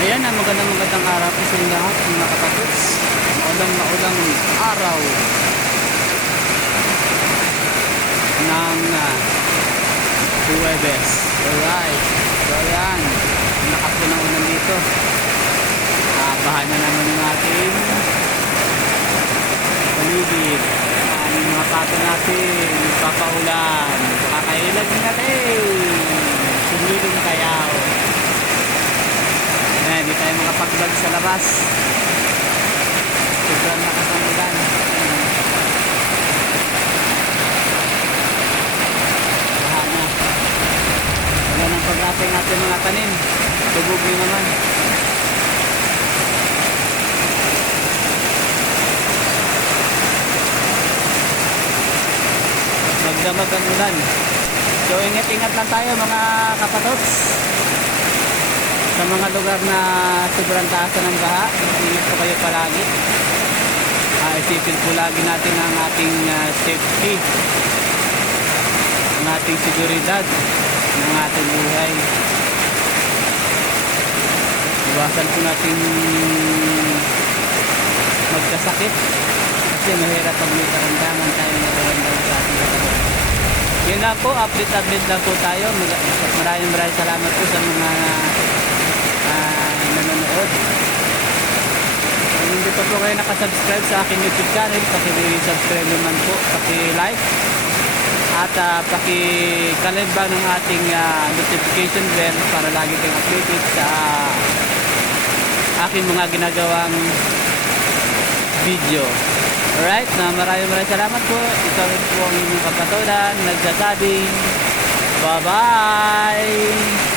Ayan na, magandang araw po sa inyo lahat mga kapatods. Maulang araw ng Huwebes. Alright, so ayan, lakas po ng ulan dito. Baha na naman yung ating paligid. Yung mga pato natin, papaulan. Kakailag natin. Sumilong kayaw. Hindi tayo makapag-vlog sa labas. Sobrang lakas ng ulan. Baha na. Wala nang pag-atay natin mga tanim. Tubog nyo naman. Magdamag ang ulan. So ingat-ingat lang tayo mga kapatods. Sa mga lugar na sobrang taas ng baha, ingat po kayo palagi. Isipin po lagi natin ang ating safety, ang ating seguridad ng ating buhay. Iwasan po natin magkasakit kasi mahirap pag may karamdaman tayo nakaramdaman sa ating katawan. Yun lang po, update lang po tayo. Maraming salamat po sa mga nanonood. Kung hindi pa po kayo nakasubscribe sa aking YouTube channel, paki-subscribe naman po, paki-like at paki-kalembang ng ating notification bell para lagi kayong updated sa aking mga ginagawang video. Alright, maraming salamat po. Ito rin po ang inyong kapatodan nagsasabing bye bye.